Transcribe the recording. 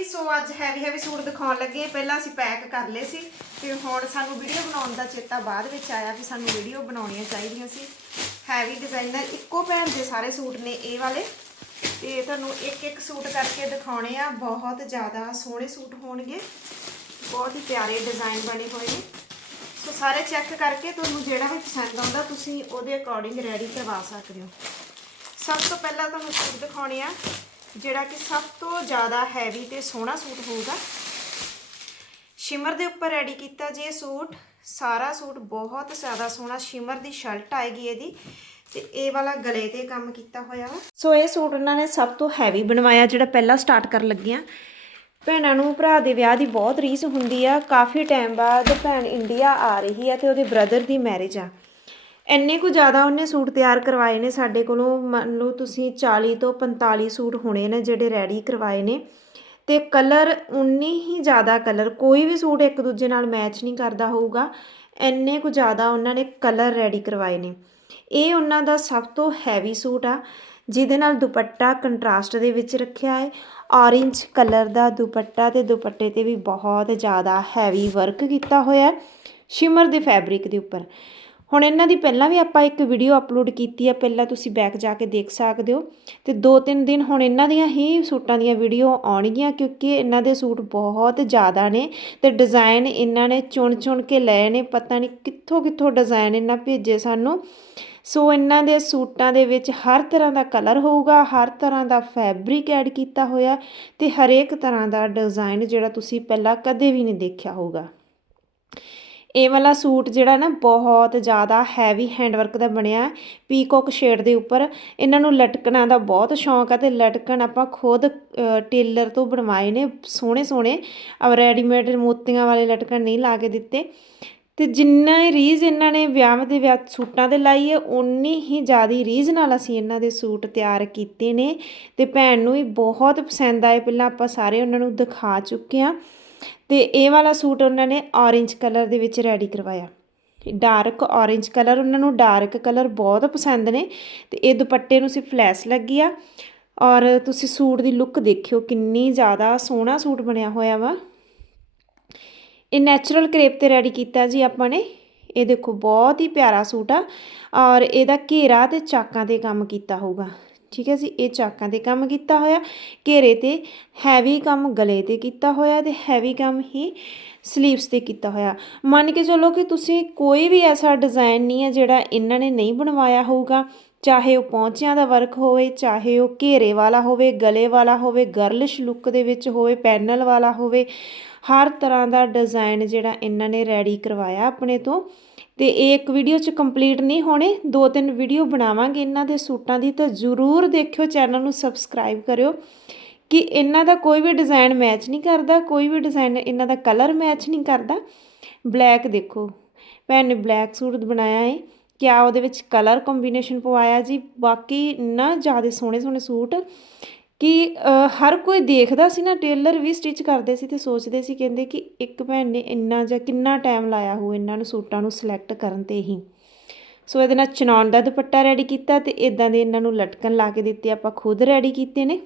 ਜੀ ਸੋ ਅੱਜ heavy heavy suit ਦਿਖਾਉਣ ਲੱਗੇ ਪਹਿਲਾਂ ਅਸੀਂ ਪੈਕ ਕਰ ਲਏ ਸੀ ਤੇ ਹੁਣ ਸਾਨੂੰ ਵੀਡੀਓ ਬਣਾਉਣ ਦਾ ਚੇਤਾ ਬਾਅਦ ਵਿੱਚ ਆਇਆ ਵੀ ਸਾਨੂੰ ਵੀਡੀਓ ਬਣਾਉਣੀਆਂ ਚਾਹੀਦੀਆਂ ਸੀ। ਹੈਵੀ ਡਿਜ਼ਾਈਨਰ ਇੱਕੋ ਭੈਣ ਦੇ ਸਾਰੇ ਸੂਟ ਨੇ ਇਹ ਵਾਲੇ। ਤੇ ਤੁਹਾਨੂੰ ਇੱਕ ਇੱਕ ਸੂਟ ਕਰਕੇ ਦਿਖਾਉਣੇ ਆ। ਬਹੁਤ ਜ਼ਿਆਦਾ ਸੋਹਣੇ ਸੂਟ ਹੋਣਗੇ। ਬਹੁਤ ਹੀ ਪਿਆਰੇ ਡਿਜ਼ਾਈਨ ਬਣੇ ਹੋਏ ਨੇ। ਸੋ ਸਾਰੇ ਚੈੱਕ ਕਰਕੇ ਤੁਹਾਨੂੰ ਜਿਹੜਾ ਵੀ ਪਸੰਦ ਆਉਂਦਾ ਤੁਸੀਂ ਉਹਦੇ ਅਕੋਰਡਿੰਗ ਰੈਡੀ ਕਰਵਾ ਸਕਦੇ ਹੋ। ਸਭ ਤੋਂ ਪਹਿਲਾਂ ਤੁਹਾਨੂੰ ਸੂਟ ਦਿਖਾਉਣੇ ਆ। ਜਿਹੜਾ ਕਿ ਸਭ ਤੋਂ ਜ਼ਿਆਦਾ ਹੈਵੀ ਤੇ ਸੋਹਣਾ ਸੂਟ ਹੋਊਗਾ। ਸ਼ਿਮਰ ਦੇ ਉੱਪਰ ਰੈਡੀ ਕੀਤਾ ਜੀ ਇਹ ਸੂਟ। ਸਾਰਾ ਸੂਟ ਬਹੁਤ ਜ਼ਿਆਦਾ ਸੋਹਣਾ ਸ਼ਿਮਰ ਦੀ ਸ਼ਰਟ ਆਏਗੀ ਇਹਦੀ ਤੇ ਇਹ ਵਾਲਾ ਗਲੇ ਤੇ ਕੰਮ ਕੀਤਾ ਹੋਇਆ ਵਾ। ਸੋ ਇਹ ਸੂਟ ਉਹਨਾਂ ਨੇ ਸਭ ਤੋਂ ਹੈਵੀ ਬਣਵਾਇਆ ਜਿਹੜਾ ਪਹਿਲਾਂ ਸਟਾਰਟ ਕਰਨ ਲੱਗੇ ਆ ਭੈਣਾਂ ਨੂੰ, ਭਰਾ ਦੇ ਵਿਆਹ ਦੀ ਬਹੁਤ ਰੀਸ ਹੁੰਦੀ ਆ। ਕਾਫੀ ਟਾਈਮ ਬਾਅਦ ਭੈਣ ਇੰਡੀਆ ਆ ਰਹੀ ਆ ਤੇ ਉਹਦੇ ਬ੍ਰਦਰ ਦੀ ਮੈਰਿਜ ਆ। ਇੰਨੇ ਕੁ ਜ਼ਿਆਦਾ ਉਹਨੇ ਸੂਟ ਤਿਆਰ ਕਰਵਾਏ ਨੇ ਸਾਡੇ ਕੋਲੋਂ, ਮੰਨ ਲਓ ਤੁਸੀਂ 40 ਤੋਂ 45 ਸੂਟ ਹੋਣੇ ਨੇ ਜਿਹੜੇ ਰੈਡੀ ਕਰਵਾਏ ਨੇ। ਤੇ ਕਲਰ ਉਨੇ ਹੀ ਜ਼ਿਆਦਾ ਕਲਰ ਕੋਈ ਵੀ ਸੂਟ ਇੱਕ ਦੂਜੇ ਨਾਲ ਮੈਚ ਨਹੀਂ ਕਰਦਾ ਹੋਊਗਾ। ਇੰਨੇ ਕੁ ਜ਼ਿਆਦਾ ਉਹਨਾਂ ਨੇ ਕਲਰ ਰੈਡੀ ਕਰਵਾਏ ਨੇ। ਇਹ ਉਹਨਾਂ ਦਾ ਸਭ ਤੋਂ ਹੈਵੀ ਸੂਟ ਆ, ਜਿਹਦੇ ਨਾਲ ਦੁਪੱਟਾ ਕੰਟਰਾਸਟ ਦੇ ਵਿੱਚ ਰੱਖਿਆ ਹੈ। ਔਰੇਂਜ ਕਲਰ ਦਾ ਦੁਪੱਟਾ ਤੇ ਦੁਪੱਟੇ ਤੇ ਵੀ ਬਹੁਤ ਜ਼ਿਆਦਾ ਹੈਵੀ ਵਰਕ ਕੀਤਾ ਹੋਇਆ ਹੈ। ਸ਼ਿਮਰ ਦੇ ਫੈਬਰਿਕ ਦੇ ਉੱਪਰ। ਹੁਣ ਇਹਨਾਂ ਦੀ ਪਹਿਲਾਂ ਵੀ ਆਪਾਂ ਇੱਕ ਵੀਡੀਓ ਅਪਲੋਡ ਕੀਤੀ ਆ, ਪਹਿਲਾਂ ਤੁਸੀਂ ਬੈਕ ਜਾ ਕੇ ਦੇਖ ਸਕਦੇ ਹੋ। ਤੇ ਦੋ ਤਿੰਨ ਦਿਨ ਹੁਣ ਇਹਨਾਂ ਦੀਆਂ ਹੀ ਸੂਟਾਂ ਦੀਆਂ ਵੀਡੀਓ ਆਉਣਗੀਆਂ, ਕਿਉਂਕਿ ਇਹਨਾਂ ਦੇ ਸੂਟ ਬਹੁਤ ਜ਼ਿਆਦਾ ਨੇ ਤੇ ਡਿਜ਼ਾਈਨ ਇਹਨਾਂ ਨੇ ਚੁਣ ਚੁਣ ਕੇ ਲਏ ਨੇ, ਪਤਾ ਨਹੀਂ ਕਿੱਥੋਂ ਕਿੱਥੋਂ ਡਿਜ਼ਾਈਨ ਇਹਨਾਂ ਭੇਜੇ ਸਾਨੂੰ। ਸੋ ਇਹਨਾਂ ਦੇ ਸੂਟਾਂ ਦੇ ਵਿੱਚ ਹਰ ਤਰ੍ਹਾਂ ਦਾ ਕਲਰ ਹੋਊਗਾ, ਹਰ ਤਰ੍ਹਾਂ ਦਾ ਫੈਬਰਿਕ ਐਡ ਕੀਤਾ ਹੋਇਆ ਤੇ ਹਰੇਕ ਤਰ੍ਹਾਂ ਦਾ ਡਿਜ਼ਾਈਨ ਜਿਹੜਾ ਤੁਸੀਂ ਪਹਿਲਾਂ ਕਦੇ ਵੀ ਨਹੀਂ ਦੇਖਿਆ ਹੋਊਗਾ। ਇਹ ਵਾਲਾ ਸੂਟ ਜਿਹੜਾ ਨਾ ਬਹੁਤ ਜ਼ਿਆਦਾ ਹੈਵੀ ਹੈਂਡਵਰਕ ਦਾ ਬਣਿਆ ਪੀਕੋਕ ਸ਼ੇਡ ਦੇ ਉੱਪਰ। ਇਹਨਾਂ ਨੂੰ ਲਟਕਣਾ ਦਾ ਬਹੁਤ ਸ਼ੌਂਕ ਆ ਤੇ ਲਟਕਣ ਆਪਾਂ ਖੁਦ ਟੇਲਰ ਤੋਂ ਬਣਵਾਏ ਨੇ, ਸੋਹਣੇ ਸੋਹਣੇ। ਆ ਰੈਡੀਮੇਡ ਮੋਤੀਆਂ ਵਾਲੇ ਲਟਕਣ ਨਹੀਂ ਲਾ ਕੇ ਦਿੱਤੇ। ਤੇ ਜਿੰਨਾ ਹੀ ਰੀਜ਼ ਇਹਨਾਂ ਨੇ ਵਿਆਹ ਦੇ ਵਿਆਹ ਸੂਟਾਂ ਦੇ ਲਾਈ ਹੈ ਉਨੀ ਹੀ ਜ਼ਿਆਦੀ ਰੀਜ਼ ਨਾਲ ਅਸੀਂ ਇਹਨਾਂ ਦੇ ਸੂਟ ਤਿਆਰ ਕੀਤੇ ਨੇ। ਤੇ ਭੈਣ ਨੂੰ ਵੀ ਬਹੁਤ ਪਸੰਦ ਆਏ, ਪਹਿਲਾਂ ਆਪਾਂ ਸਾਰੇ ਉਹਨਾਂ ਨੂੰ ਦਿਖਾ ਚੁੱਕੇ ਆ ਤੇ ਇਹ ਵਾਲਾ ਸੂਟ ਉਹਨਾਂ ਨੇ ਔਰੇਂਜ ਕਲਰ ਦੇ ਵਿੱਚ ਰੈਡੀ ਕਰਵਾਇਆ। ਡਾਰਕ ਔਰੇਂਜ ਕਲਰ ਉਹਨਾਂ ਨੂੰ ਡਾਰਕ ਕਲਰ ਬਹੁਤ ਪਸੰਦ ਨੇ ਤੇ ਇਹ ਦੁਪੱਟੇ ਨੂੰ ਸੀ ਫਲੈਸ਼ ਲੱਗੀ ਆ ਔਰ ਤੁਸੀਂ ਸੂਟ ਦੀ ਲੁੱਕ ਦੇਖਿਓ, ਕਿੰਨੀ ਜ਼ਿਆਦਾ ਸੋਹਣਾ ਸੂਟ ਬਣਿਆ ਹੋਇਆ ਵਾ। ਇਹ ਨੈਚੁਰਲ ਕਰੇਪ ਤੇ ਰੈਡੀ ਕੀਤਾ ਜੀ ਆਪਾਂ ਨੇ। ਇਹ ਦੇਖੋ, ਬਹੁਤ ਹੀ ਪਿਆਰਾ ਸੂਟ ਆ ਔਰ ਇਹਦਾ ਘੇਰਾ ਤੇ ਚਾਕਾਂ ਤੇ ਕੰਮ ਕੀਤਾ ਹੋਊਗਾ। ਠੀਕ ਹੈ ਜੀ, ਇਹ ਚਾਕਾਂ ਤੇ ਕੰਮ ਕੀਤਾ ਹੋਇਆ, ਘੇਰੇ ਤੇ ਹੈਵੀ ਕੰਮ ਗਲੇ ਤੇ ਕੀਤਾ ਹੋਇਆ ਤੇ ਹੈਵੀ ਕੰਮ ਹੀ ਸਲੀਵਸ ਤੇ ਕੀਤਾ ਹੋਇਆ। ਮੰਨ ਕੇ ਚੱਲੋ ਕਿ ਤੁਸੀਂ ਕੋਈ ਵੀ ਐਸਾ ਡਿਜ਼ਾਈਨ ਨਹੀਂ ਹੈ ਜਿਹੜਾ ਇਹਨਾਂ ਨੇ ਨਹੀਂ ਬਣਵਾਇਆ ਹੋਊਗਾ। ਚਾਹੇ ਉਹ ਪੌਂਚਿਆਂ ਦਾ ਵਰਕ ਹੋਵੇ, ਚਾਹੇ ਉਹ ਘੇਰੇ ਵਾਲਾ ਹੋਵੇ, ਗਲੇ ਵਾਲਾ ਹੋਵੇ, ਗਰਲਿਸ਼ ਲੁੱਕ ਦੇ ਵਿੱਚ ਹੋਵੇ, ਪੈਨਲ ਵਾਲਾ ਹੋਵੇ, ਹਰ ਤਰ੍ਹਾਂ ਦਾ ਡਿਜ਼ਾਈਨ ਜਿਹੜਾ ਇਹਨਾਂ ਨੇ ਰੈਡੀ ਕਰਵਾਇਆ ਆਪਣੇ ਤੋਂ। ਤੇ ਇਹ ਇੱਕ ਵੀਡੀਓ 'ਚ ਕੰਪਲੀਟ ਨਹੀਂ ਹੋਣੇ, ਦੋ ਤਿੰਨ ਵੀਡੀਓ ਬਣਾਵਾਂਗੇ ਇਹਨਾਂ ਦੇ ਸੂਟਾਂ ਦੀ, ਤਾਂ ਜ਼ਰੂਰ ਦੇਖਿਓ, ਚੈਨਲ ਨੂੰ ਸਬਸਕ੍ਰਾਈਬ ਕਰਿਓ। ਕਿ ਇਹਨਾਂ ਦਾ ਕੋਈ ਵੀ ਡਿਜ਼ਾਈਨ ਮੈਚ ਨਹੀਂ ਕਰਦਾ, ਕੋਈ ਵੀ ਡਿਜ਼ਾਈਨ ਇਹਨਾਂ ਦਾ ਕਲਰ ਮੈਚ ਨਹੀਂ ਕਰਦਾ। ਬਲੈਕ ਦੇਖੋ, ਭੈਣ ਨੇ ਬਲੈਕ ਸੂਟ ਬਣਾਇਆ ਹੈ ਕਿਆ ਉਹਦੇ ਵਿੱਚ ਕਲਰ ਕੰਬੀਨੇਸ਼ਨ ਪਵਾਇਆ ਜੀ? ਬਾਕੀ ਇੰਨਾ ਜ਼ਿਆਦਾ ਸੋਹਣੇ ਸੋਹਣੇ ਸੂਟ ਕਿ ਹਰ ਕੋਈ ਦੇਖਦਾ ਸੀ ਨਾ, ਟੇਲਰ ਵੀ ਸਟਿਚ ਕਰਦੇ ਸੀ ਤੇ ਸੋਚਦੇ ਸੀ, ਕਹਿੰਦੇ ਕਿ ਇੱਕ ਭੈਣ ਨੇ ਇੰਨਾ ਜਾਂ ਕਿੰਨਾ ਟਾਈਮ ਲਾਇਆ ਹੋ ਇਹਨਾਂ ਨੂੰ ਸੂਟਾਂ ਨੂੰ ਸਿਲੈਕਟ ਕਰਨ ਤੇ ਹੀ। ਸੋ ਇਹਦੇ ਨਾਲ ਚਨੌਨ ਦਾ ਦੁਪੱਟਾ ਰੈਡੀ ਕੀਤਾ ਤੇ ਇਦਾਂ ਦੇ ਇਹਨਾਂ ਨੂੰ ਲਟਕਣ ਲਾ ਕੇ ਦਿੱਤੇ, ਆਪਾਂ ਖੁਦ ਰੈਡੀ ਕੀਤੇ ਨੇ।